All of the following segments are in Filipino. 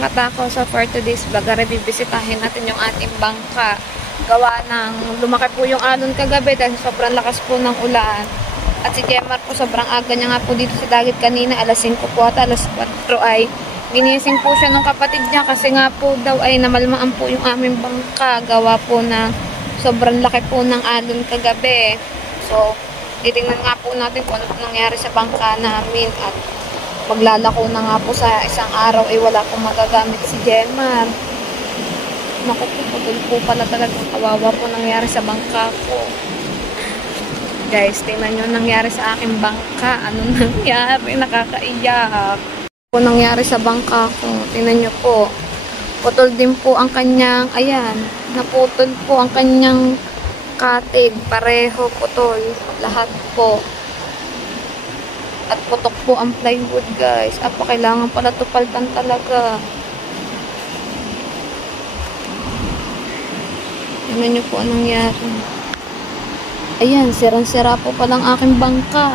mga katako, so for today's vlog, bibisitahin natin yung ating bangka. Gawa ng lumaki po yung alon kagabi dahil sobrang lakas po ng ulan. At si Jemar po sobrang aga niya nga po dito sa dagat kanina, alas 5 po at alas 4 ay ginising po siya ng kapatid niya kasi nga po daw ay namalmaan po yung aming bangka. Gawa po na sobrang laki po ng alon kagabi. So, titingnan nga po natin kung ano po nangyari sa bangka namin at maglalako na nga po sa isang araw ay wala pong magagamit si Jemar. Naku po, putol po pala talagang kawawa po nangyari sa bangka ko. Guys, tingnan nyo nangyari sa aking bangka. Anong nangyari? Nakakaiyak. Po nangyari sa bangka ko. Tingnan nyo po. Putol din po ang kanyang, ayan, naputol po ang kanyang katig. Pareho putol. Lahat po. At putok po ang plywood, guys. At kailangan pala tupaltan talaga. Tingnan nyo po anong nangyari. Ayan, sirang-sira po palang aking bangka.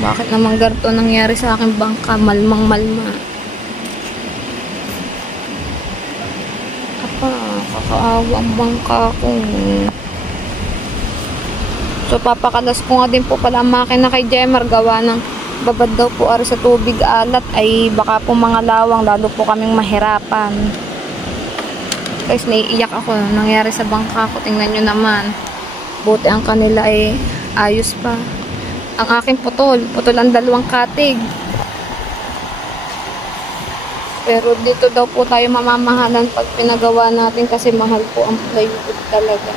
Bakit naman ganito nangyari sa aking bangka? Malmang-malma. Kakaawa ang bangka ko. So, papakalas ko nga din po pala ang makina kay Jemar. Gawa ng babad daw po ari sa tubig alat ay baka po mga lawang lalo po kaming mahirapan. Guys, naiiyak ako. Nangyari sa bangka ko. Tingnan nyo naman. Buti ang kanila ay ayos pa. Ang aking putol. Putol ang dalawang katig. Pero dito daw po tayo mamamahalan pag pinagawa natin kasi mahal po ang plywood talaga.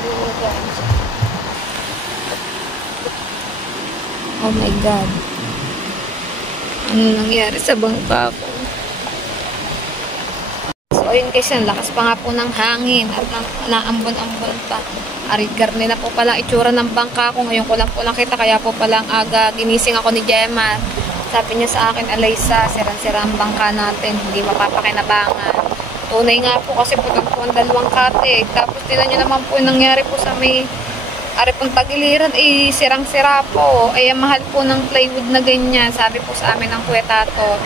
Ayan, guys. Oh my God. Ano nangyari sa bangka ko? So, ayun guys, ang lakas pa nga po ng hangin at naambon-ambon pa. Arigar nila po palang itsura ng bangka ko. Ngayon ko lang po nakita, kaya po palang aga ginising ako ni Gemma. Sabi niya sa akin, Alaysa, sirang-sira ang bangka natin. Hindi mapapakinabangan. Tunay nga po kasi putang po ang dalawang katig. Tapos tinan niyo naman po yung nangyari po sa may ari pong tagiliran, sirang-sira po. Ay, mahal po ng plywood na ganyan. Sabi po sa amin ng Kuya Tato,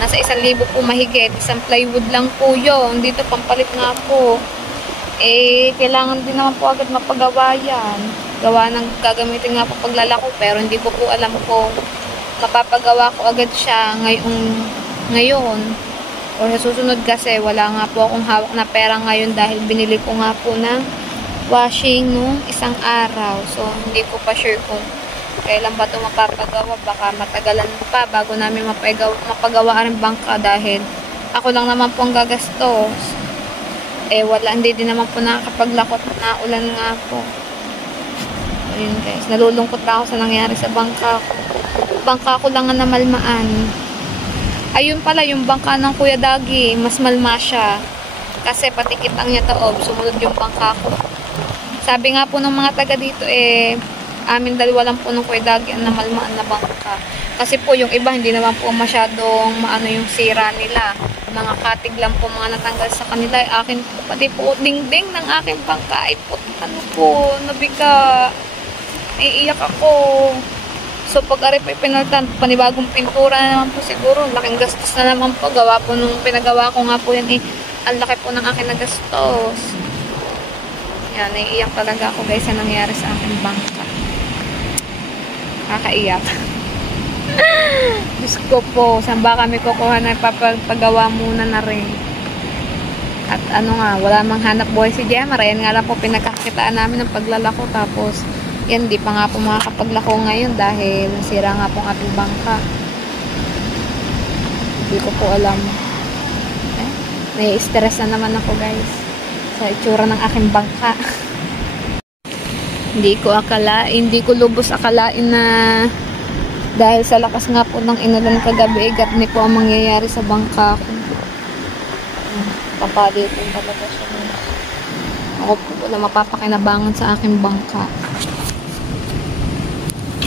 nasa 1,000 po mahigit. Isang plywood lang po yun. Dito, pampalit nga po. Kailangan din naman po agad mapagawa yan. Gawa ng gagamitin nga po paglalako. Pero hindi ko po alam kung mapapagawa ko agad siya ngayon. O sa susunod kasi, wala nga po akong hawak na pera ngayon dahil binili ko nga po ng washing nung isang araw. So, hindi ko pa sure kung kailan ba ito mapapagawa. Baka matagalan pa bago namin mapagawa ang bangka dahil ako lang naman po ang gagastos. Hindi din naman po nakakapaglakot na ulan nga po. So, yun guys. Nalulungkot pa ako sa nangyari sa bangka ko. Bangka ko lang ang namalmaan. Ayun pala, yung bangka ng Kuya Dagi, mas malma siya. Kasi patikit ang niya taob, sumunod yung bangka ko. Sabi nga po ng mga taga dito, amin dalawa lang po ng Kuya Dagi ang namalmaan na bangka. Kasi po yung iba, hindi naman po masyadong maano yung sira nila. Mga katig lang po mga natanggal sa kanila. Akin po, pati po dingding ng aking bangka. Ano po, nabiga. Naiiyak ako. So, pag-ari po pinalitan, panibagong pintura na naman po siguro. Laking gastos na naman po. Gawa po nung pinagawa ko nga po yan, ang laki po ng akin na gastos. Yan, naiiyak talaga ako guys sa nangyari sa aking bangka. Kakaiyak. Diyos ko po, saan ba kami kukuha na ipapagawa muna na rin. At ano nga, wala mang hanap buhay si Gemma. Yan nga lang po pinagkakitaan namin ng paglalako. Tapos, yan, di pa nga po makakapaglako ngayon dahil nasira nga po ang ating bangka. Hindi ko po alam. Nai-stress na naman ako guys sa itsura ng aking bangka. Hindi ko lubos akalain na dahil sa lakas nga po ng inulan kagabi, ganito po ang mangyayari sa bangka ko. Papalitin talaga siya. Ako po wala mapapakinabangan sa aking bangka.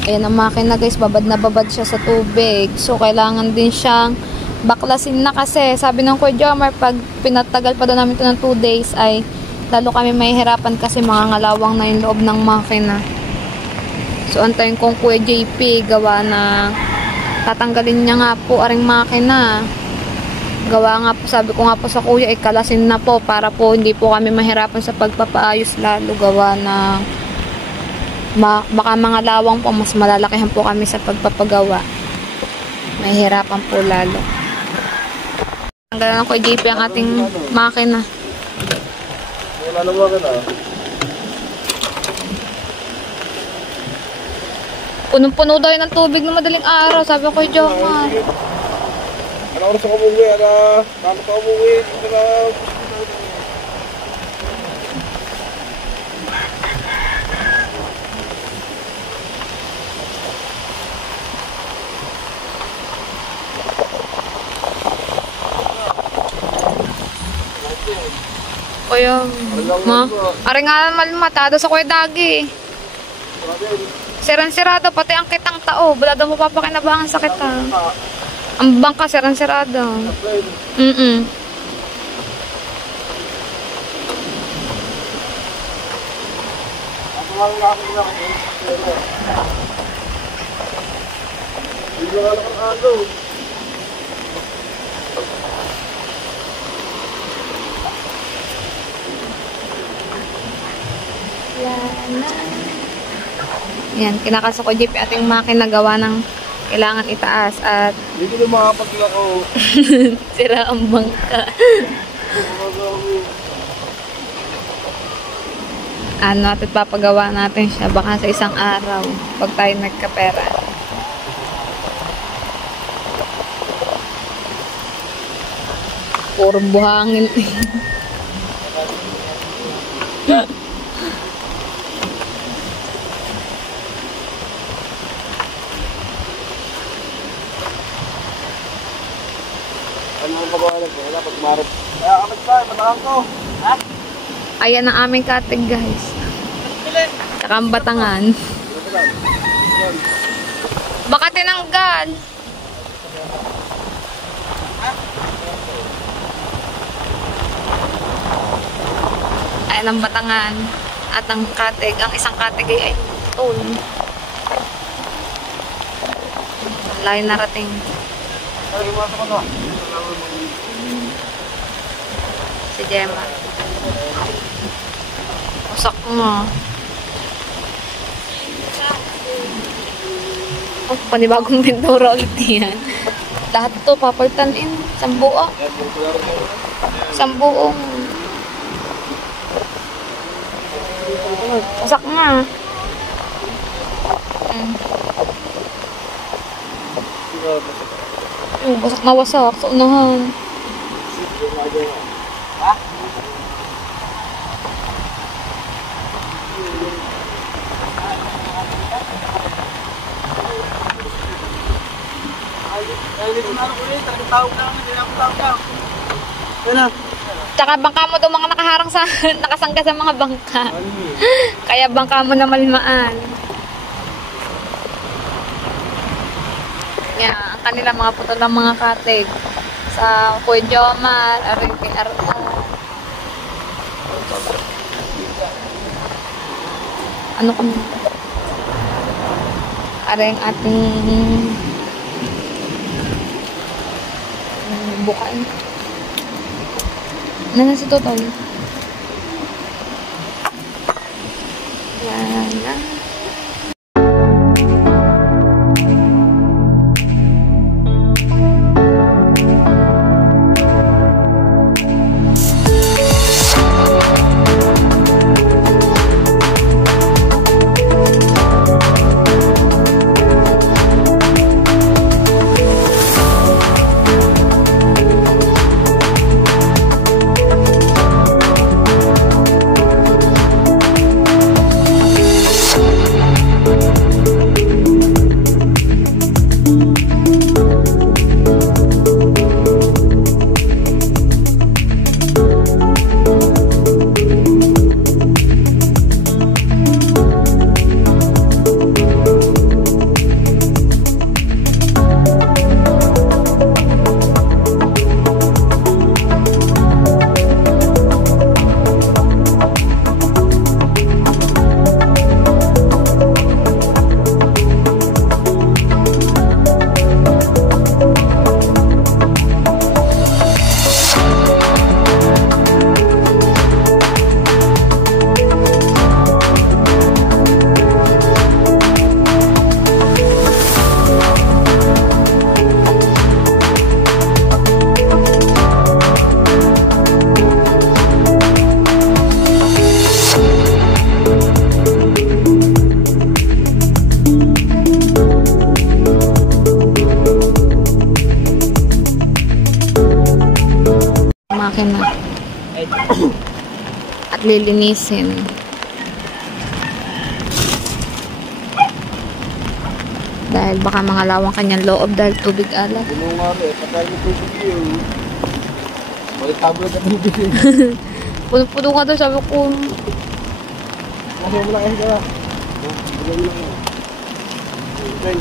Ayan ang makina guys, babad na babad siya sa tubig. So, kailangan din siyang baklasin na kasi. Sabi ng Kuya Jomar, pag pinatagal pa daw namin ito ng 2 days, ay lalo kami mahihirapan kasi mga ngalawang na yung loob ng makina. So, antayin kong Kuya JP, gawa na tatanggalin niya nga po aring makina. Gawa nga po, sabi ko nga po sa kuya, ikalasin na po para po hindi po kami mahirapan sa pagpapaayos, lalo gawa na baka mga lawang po, mas malalakihan po kami sa pagpapagawa. Mahirapan po lalo. Tanggalan ko JP ang ating makina. Wala na makina. Punong-puno daw yun ng tubig na madaling araw, sabi ko kay Jomar. Ano oras ako umuwi? Kano ka umuwi? Kuya, ari nga matado sa kuya Dagi. Siran-sirado, pati ang kitang tao. Wala daw mapapakinabangan sa kita. Ang bangka, siran-sirado. Yan, kinakasa ko jeep ating makina gawa ng kailangan itaas at dito na makapagin ako. sira ang bangka. Ano, at papagawa natin siya baka sa isang araw pag tayo nagkapera. Puro buhangin. Ano ang kabahalan ko? Wala pag marap. Kaya kapit ba? Matahan ko. Ha? Ayan ang aming katig, guys. Tsaka ang batangan. Baka tinanggal. Ayan ang batangan. At ang katig. Ang isang katig ay tol. Layo narating. Ay, masok ko na. Si Gemma. Usak mo. Oh, panibagong pintura ulit yan. Lahat to papaltanin. Sambuo. Sambuong. Usak nga. Wasak na wasak sa unahan. Tsaka bangka mo daw mga nakaharang sa nakasangga sa mga bangka. Kaya bangka mo na malmaan. Yan, ang kanila mga putol ng mga katig. Sa Kuya Jomar, RPRO. Ano kami? Ara yung ating bukain. Nana si Totoy. Yan. makina. At lilinisin. Dahil baka mangalawang kanyang loob dahil tubig alat. Ano nga rin, patay mo tubig yun. Balik tablet na tubig yun. Puno-puno ka doon, sabi ko. Kasi mo lang kasi ka. Bigay mo lang yun. Okay.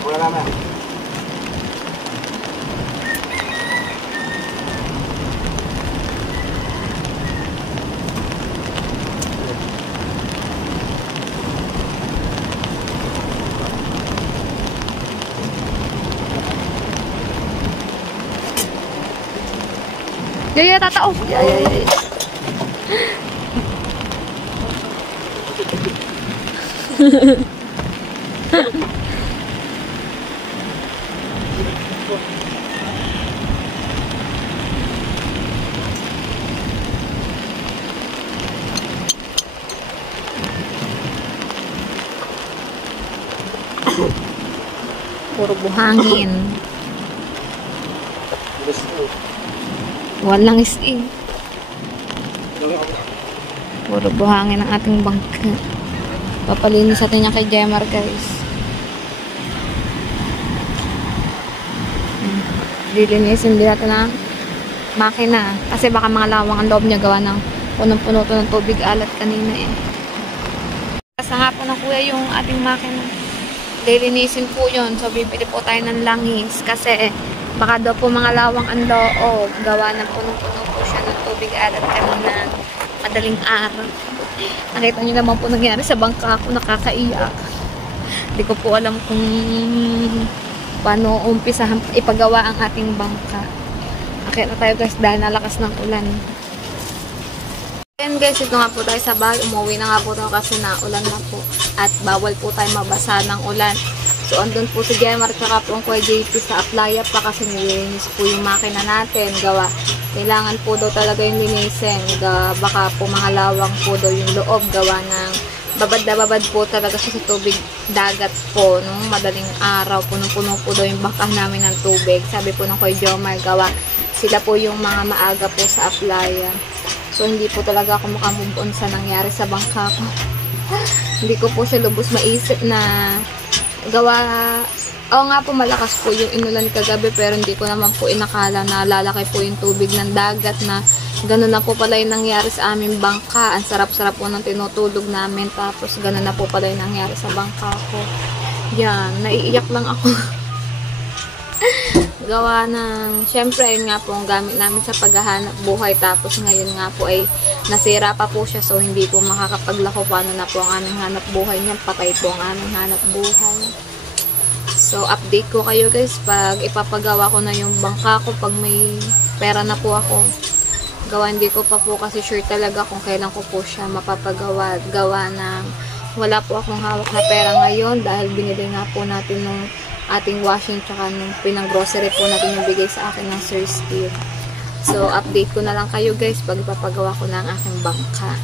Wala na. Yaya, tatao. Yaya. Puro buhangin. Walang is-in. Puro buhangin ang ating bangka. Papalinis natin niya kay Jemar, guys. Lilinisin din natin ang makina. Kasi baka mga lawang ang loob niya gawa ng punong-puno to ng tubig alat kanina eh. Kasi nga po ng kuya yung ating makina. Lilinisin po yun. So, bibili po tayo ng langis. Kasi baka daw po mga lawang ang loob. Gawa ng punong-puno po siya ng tubig alat kanina. Madaling araw. Nakita nyo naman po nangyari sa bangka ko. Nakakaiyak. Hindi ko po alam kung paano umpisa ipagawa ang ating bangka. Akit na tayo guys dahil nalakas ng ulan. And guys, ito nga po tayo sa bahay. Umuwi na nga po tayo kasi naulan na po. At bawal po tayo mabasa ng ulan. So, andun po si Gemar tsaka po ang Kuya JP sa Aplaya pa kasi nilinis po yung makina natin. Gawa. Kailangan po daw talaga yung linisin. Baka po mga lawang po daw yung loob. Gawa ng babad na babad po talaga siya sa tubig dagat po. Nung madaling araw, punong-puno po daw yung bangka namin ng tubig. Sabi po ng Kuya Jomar, gawa. Sila po yung mga maaga po sa Aplaya. So, hindi po talaga ako makamove on sa nangyari sa bangka ko. Hindi ko po siya lubos maisip na gawa. Oo nga po, malakas po yung inulan kagabi pero hindi ko naman po inakala na lalaki po yung tubig ng dagat na gano'n na po pala yung nangyari sa aming bangka. Ang sarap-sarap po ng tinutulog namin tapos gano'n na po pala yung nangyari sa bangka ko. Yan, naiiyak lang ako. Gawa ng, syempre, ayun nga po ang gamit namin sa paghahanap buhay. Tapos ngayon nga po ay nasira pa po siya. So, hindi po makakapaglako paano na po ang aming hanap buhay niya. Patay po ang aming hanap buhay. So, update ko kayo guys pag ipapagawa ko na yung bangka ko. Pag may pera na po ako. Gawa, hindi ko pa po kasi sure talaga kung kailan ko po siya mapapagawa. Gawa ng wala po akong hawak na pera ngayon dahil binili nga po natin nung ating washing tsaka nung pinang-grocery po natin yung bigay sa akin ng Sir Steve. So, update ko na lang kayo guys pag ipapagawa ko na ang aking bangka.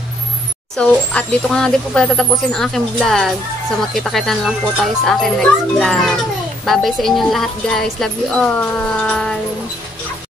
So, at dito ka na din po pala tatapusin ang aking vlog. So, magkita-kita na lang po tayo sa aking next vlog. Bye-bye sa inyong lahat guys. Love you all!